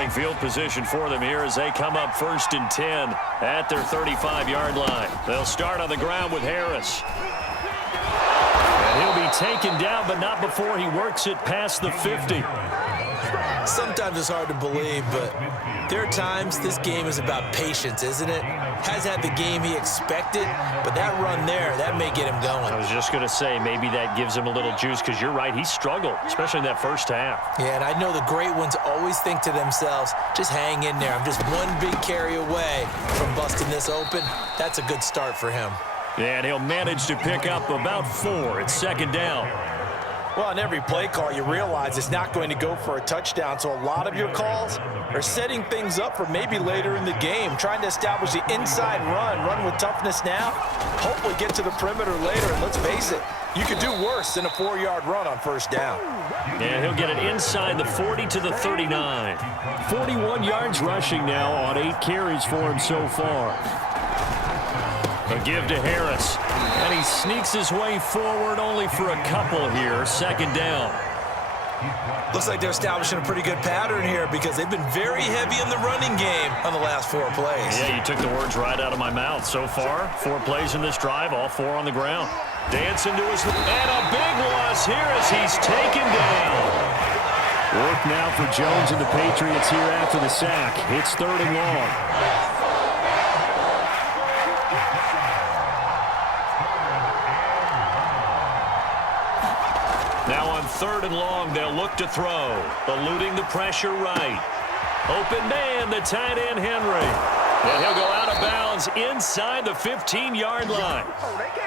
starting field position for them here as they come up 1st and 10 at their 35-yard line. They'll start on the ground with Harris. And he'll be taken down, but not before he works it past the 50. Sometimes it's hard to believe, but there are times this game is about patience, isn't it? Has had the game he expected, but that run there, that may get him going. I was just going to say, maybe that gives him a little juice, because you're right, he struggled, especially in that first half. Yeah, and I know the great ones always think to themselves, just hang in there. I'm just one big carry away from busting this open. That's a good start for him. Yeah, and he'll manage to pick up about 4 at 2nd down. Well, on every play call, you realize it's not going to go for a touchdown, so a lot of your calls are setting things up for maybe later in the game, trying to establish the inside run with toughness now, hopefully get to the perimeter later, and let's face it, you could do worse than a 4-yard run on 1st down. And he'll get it inside the 40 to the 39. 41 yards rushing now on 8 carries for him so far. A give to Harris, and he sneaks his way forward only for a couple here. 2nd down. Looks like they're establishing a pretty good pattern here because they've been very heavy in the running game on the last 4 plays. Yeah, you took the words right out of my mouth. So far, 4 plays in this drive, all 4 on the ground. Dancing to his... And a big loss here as he's taken down. Work now for Jones and the Patriots here after the sack. It's 3rd and long. Now on 3rd and long, they'll look to throw. Eluding the pressure right. Open man, the tight end, Henry. And he'll go out of bounds inside the 15-yard line.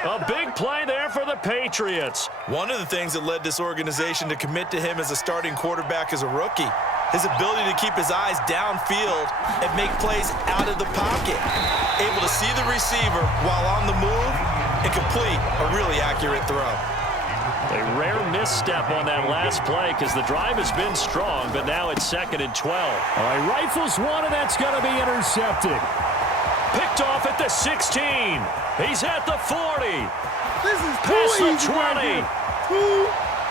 A big play there for the Patriots. One of the things that led this organization to commit to him as a starting quarterback as a rookie, his ability to keep his eyes downfield and make plays out of the pocket. Able to see the receiver while on the move and complete a really accurate throw. A rare misstep on that last play because the drive has been strong, but now it's 2nd and 12. All right, rifles one, and that's going to be intercepted. Picked off at the 16. He's at the 40. This is past the 20.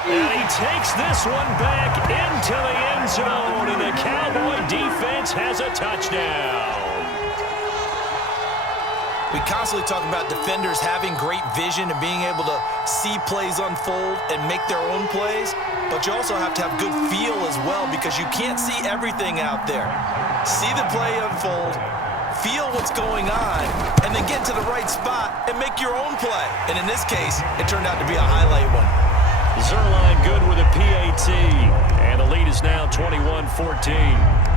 And he takes this one back into the end zone, and the Cowboy defense has a touchdown. We constantly talk about defenders having great vision and being able to see plays unfold and make their own plays, but you also have to have good feel as well because you can't see everything out there. See the play unfold, feel what's going on, and then get to the right spot and make your own play. And in this case, it turned out to be a highlight one. Zuerlein good with a PAT, and the lead is now 21-14.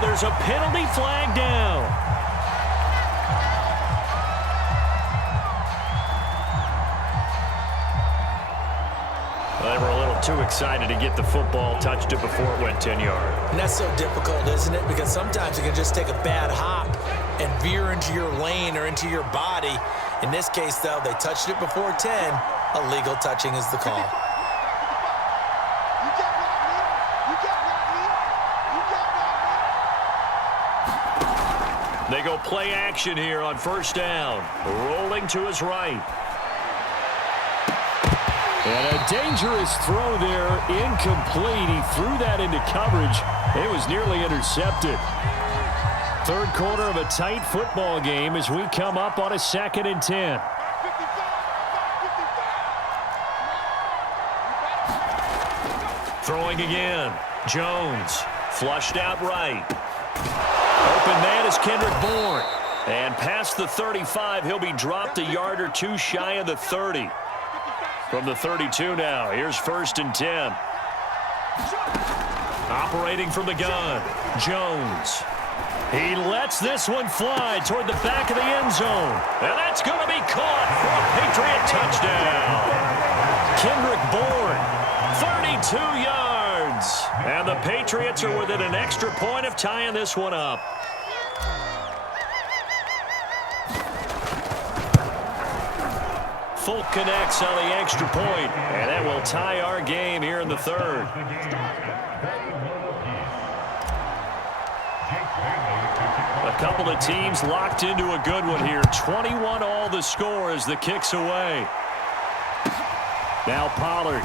There's a penalty flag down. Well, they were a little too excited to get the football, touched it before it went 10 yards. And that's so difficult, isn't it? Because sometimes you can just take a bad hop and veer into your lane or into your body. In this case, though, they touched it before 10. Illegal touching is the call. They go play action here on 1st down. Rolling to his right. And a dangerous throw there. Incomplete. He threw that into coverage. It was nearly intercepted. 3rd quarter of a tight football game as we come up on a 2nd and 10. Throwing again. Jones. Flushed out right. Open man is Kendrick Bourne. And past the 35, he'll be dropped a yard or 2 shy of the 30. From the 32 now, here's 1st and 10. Operating from the gun, Jones. He lets this one fly toward the back of the end zone. And that's going to be caught for a Patriot touchdown. Kendrick Bourne, 32 yards. And the Patriots are within an extra point of tying this one up. Folk connects on the extra point, and that will tie our game here in the 3rd. couple of teams locked into a good one here. 21 all the score as the kick's away. Now Pollard.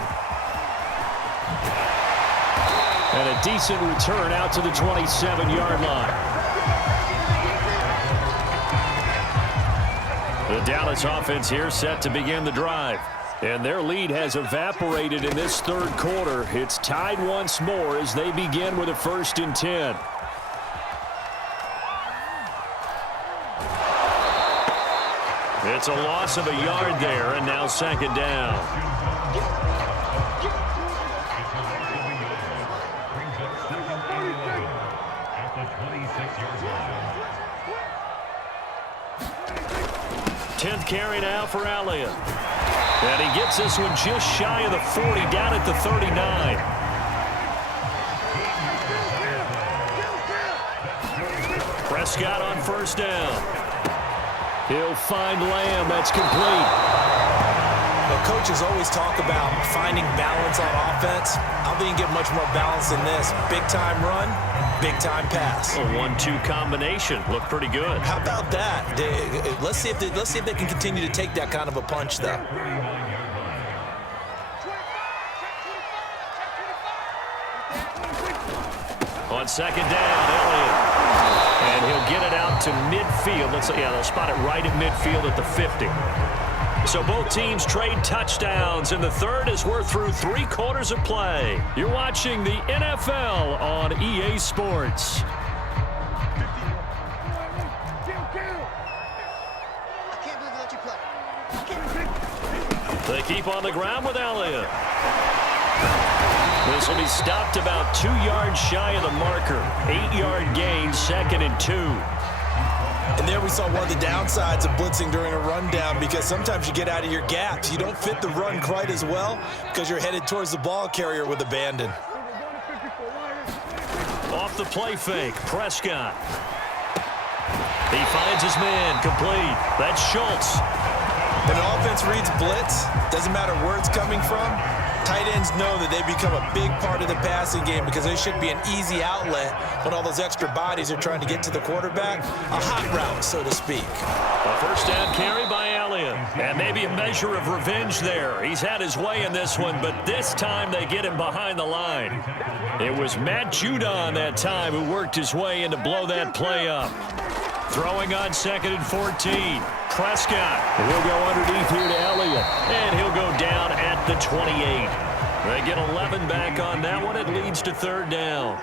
And a decent return out to the 27-yard line. The Dallas offense here set to begin the drive. And their lead has evaporated in this third quarter. It's tied once more as they begin with a 1st and 10. It's a loss of a yard there, and now 2nd down. Tenth carry now for Elliott. And he gets this one just shy of the 40, down at the 39. Prescott on 1st down. He'll find Lamb. That's complete. Well, coaches always talk about finding balance on offense. I don't think you get much more balance than this. Big-time run, big-time pass. A 1-2 combination. Looked pretty good. How about that? Let's see if they can continue to take that kind of a punch, though. On 2nd down, Elliott. And he'll get it out to midfield. They'll spot it right at midfield at the 50. So both teams trade touchdowns in the third as we're through 3 quarters of play. You're watching the NFL on EA Sports. They keep on the ground with Elliott. This will be stopped about 2 yards shy of the marker. 8-yard gain, 2nd and 2. And there we saw one of the downsides of blitzing during a rundown, because sometimes you get out of your gaps. You don't fit the run quite as well because you're headed towards the ball carrier with abandon. Off the play fake, Prescott. He finds his man, complete. That's Schultz. When an offense reads blitz, doesn't matter where it's coming from, tight ends know that they become a big part of the passing game because they should be an easy outlet when all those extra bodies are trying to get to the quarterback. A hot route, so to speak. A 1st down carry by Elliott. And maybe a measure of revenge there. He's had his way in this one, but this time they get him behind the line. It was Matt Judon that time who worked his way in to blow that play up. Throwing on 2nd and 14. Prescott. And he'll go underneath here to Elliott. And he'll go down at the 28. They get 11 back on that one. It leads to 3rd down.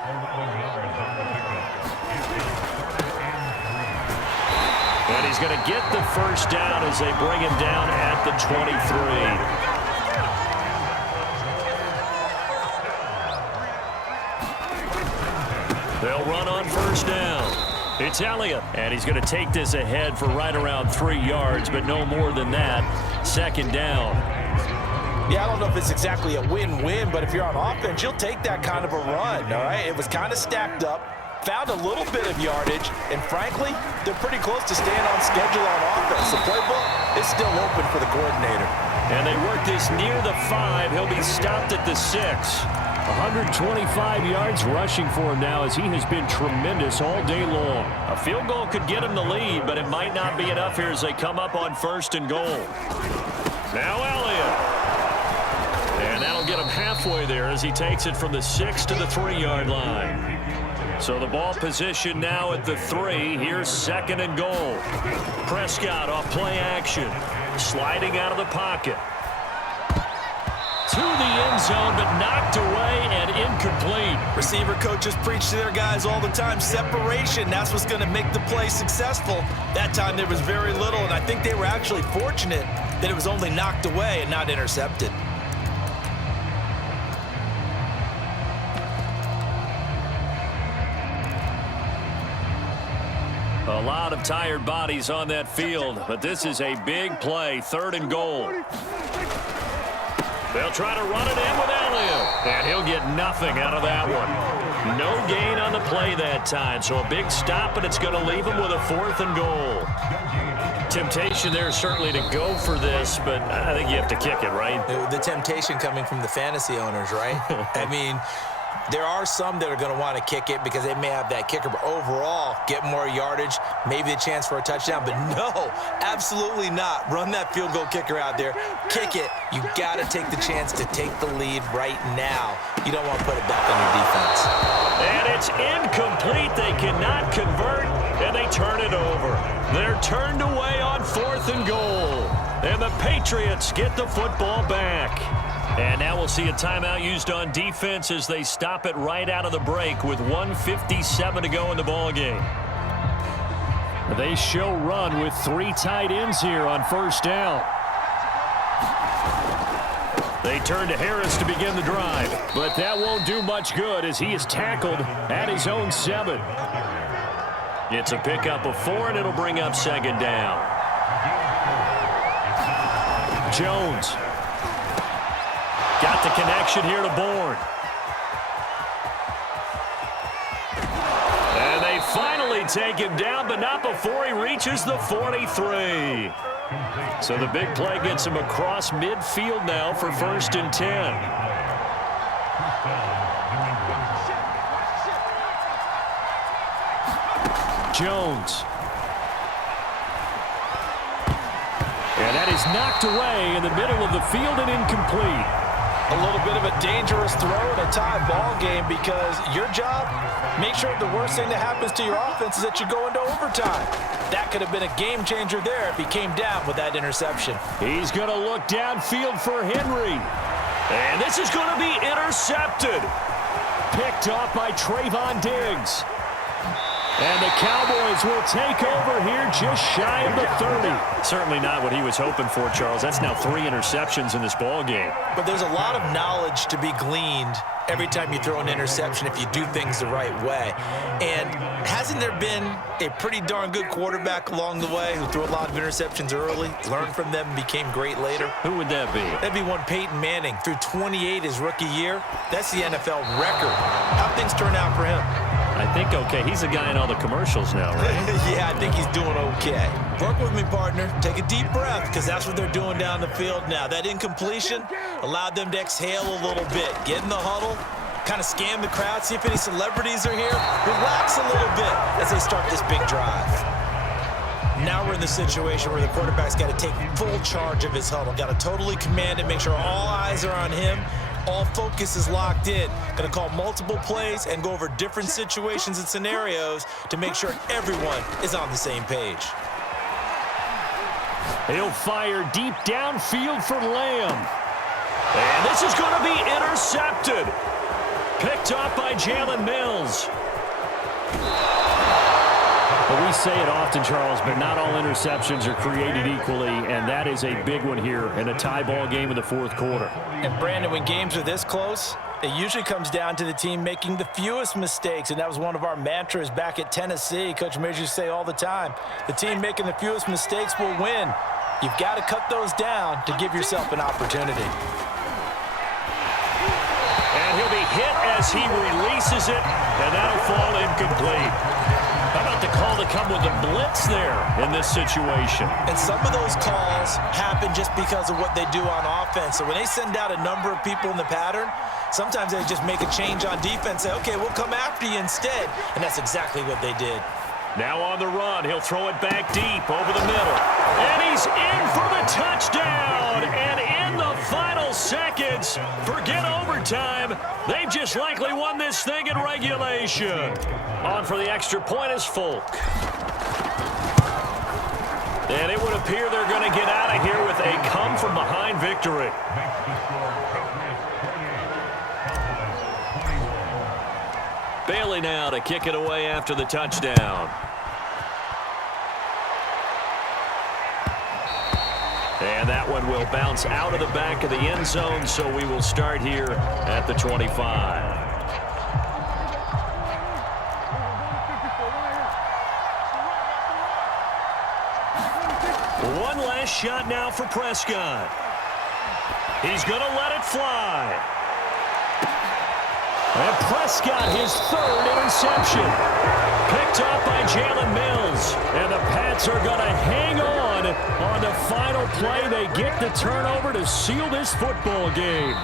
And he's going to get the 1st down as they bring him down at the 23. They'll run on 1st down. It's Elliott, and he's going to take this ahead for right around 3 yards, but no more than that. 2nd down. Yeah, I don't know if it's exactly a win-win, but if you're on offense, you'll take that kind of a run, all right? It was kind of stacked up, found a little bit of yardage, and frankly, they're pretty close to staying on schedule on offense. The playbook is still open for the coordinator. And they work this near the 5. He'll be stopped at the 6. 125 yards rushing for him now as he has been tremendous all day long. A field goal could get him the lead, but it might not be enough here as they come up on 1st and goal. Now Elliott. And that'll get him halfway there as he takes it from the 6 to the 3-yard line. So the ball position now at the 3. Here's 2nd and goal. Prescott off play action. Sliding out of the pocket. To the end zone, but knocked away and incomplete. Receiver coaches preach to their guys all the time. Separation, that's what's going to make the play successful. That time there was very little, and I think they were actually fortunate that it was only knocked away and not intercepted. A lot of tired bodies on that field, but this is a big play. 3rd and goal. They'll try to run it in with Elliott, and he'll get nothing out of that one. No gain on the play that time, so a big stop, and it's going to leave him with a 4th and goal. Temptation there certainly to go for this, but I think you have to kick it, right? The temptation coming from the fantasy owners, right? I mean, There are some that are going to want to kick it because they may have that kicker, but overall, get more yardage, maybe a chance for a touchdown. But no, absolutely not. Run that field goal kicker out there. Kick it. You got to take the chance to take the lead right now. You don't want to put it back on your defense. And it's incomplete. They cannot convert, and they turn it over. They're turned away on 4th and goal. And the Patriots get the football back. And now we'll see a timeout used on defense as they stop it right out of the break with 1:57 to go in the ballgame. They show run with 3 tight ends here on 1st down. They turn to Harris to begin the drive, but that won't do much good as he is tackled at his own 7. It's a pickup of 4, and it'll bring up 2nd down. Jones. Got the connection here to Bourne. And they finally take him down, but not before he reaches the 43. So the big play gets him across midfield now for 1st and 10. Jones. And that is knocked away in the middle of the field and incomplete. A little bit of a dangerous throw in a tie ball game because your job, make sure the worst thing that happens to your offense is that you go into overtime. That could have been a game changer there if he came down with that interception. He's going to look downfield for Henry. And this is going to be intercepted. Picked off by Trayvon Diggs. And the Cowboys will take over here just shy of the 30. Certainly not what he was hoping for, Charles. That's now 3 interceptions in this ball game. But there's a lot of knowledge to be gleaned every time you throw an interception if you do things the right way. And hasn't there been a pretty darn good quarterback along the way who threw a lot of interceptions early, learned from them, and became great later? Who would that be? That'd be one Peyton Manning. Threw 28 his rookie year. That's the NFL record. How'd things turn out for him? I think okay. He's a guy in all the commercials now, right? Yeah, I think he's doing okay. Work with me, partner. Take a deep breath because that's what they're doing down the field now. That incompletion allowed them to exhale a little bit. Get in the huddle, kind of scan the crowd, see if any celebrities are here. Relax a little bit as they start this big drive. Now we're in the situation where the quarterback's got to take full charge of his huddle. Got to totally command it, make sure all eyes are on him. All focus is locked in. Going to call multiple plays and go over different situations and scenarios to make sure everyone is on the same page. He'll fire deep downfield for Lamb. And this is going to be intercepted. Picked off by Jalen Mills. Well, we say it often, Charles, but not all interceptions are created equally, and that is a big one here in a tie ball game in the 4th quarter. And, Brandon, when games are this close, it usually comes down to the team making the fewest mistakes, and that was one of our mantras back at Tennessee. Coach Majors used to say all the time, the team making the fewest mistakes will win. You've got to cut those down to give yourself an opportunity. And he'll be hit as he releases it, and that'll fall incomplete. How about the call to come with the blitz there in this situation? And some of those calls happen just because of what they do on offense. So when they send out a number of people in the pattern, sometimes they just make a change on defense, say, okay, we'll come after you instead. And that's exactly what they did. Now on the run, he'll throw it back deep over the middle. And he's in for the touchdown. And in the final seconds, forget overtime. They've just likely won this thing in regulation. On for the extra point is Folk. And it would appear they're going to get out of here with a come-from-behind victory. Bailey now to kick it away after the touchdown. And that one will bounce out of the back of the end zone, so we will start here at the 25. One last shot now for Prescott. He's going to let it fly. And Prescott, his 3rd interception. Picked off by Jalen Mills. And the Pats are going to hang on the final play. They get the turnover to seal this football game.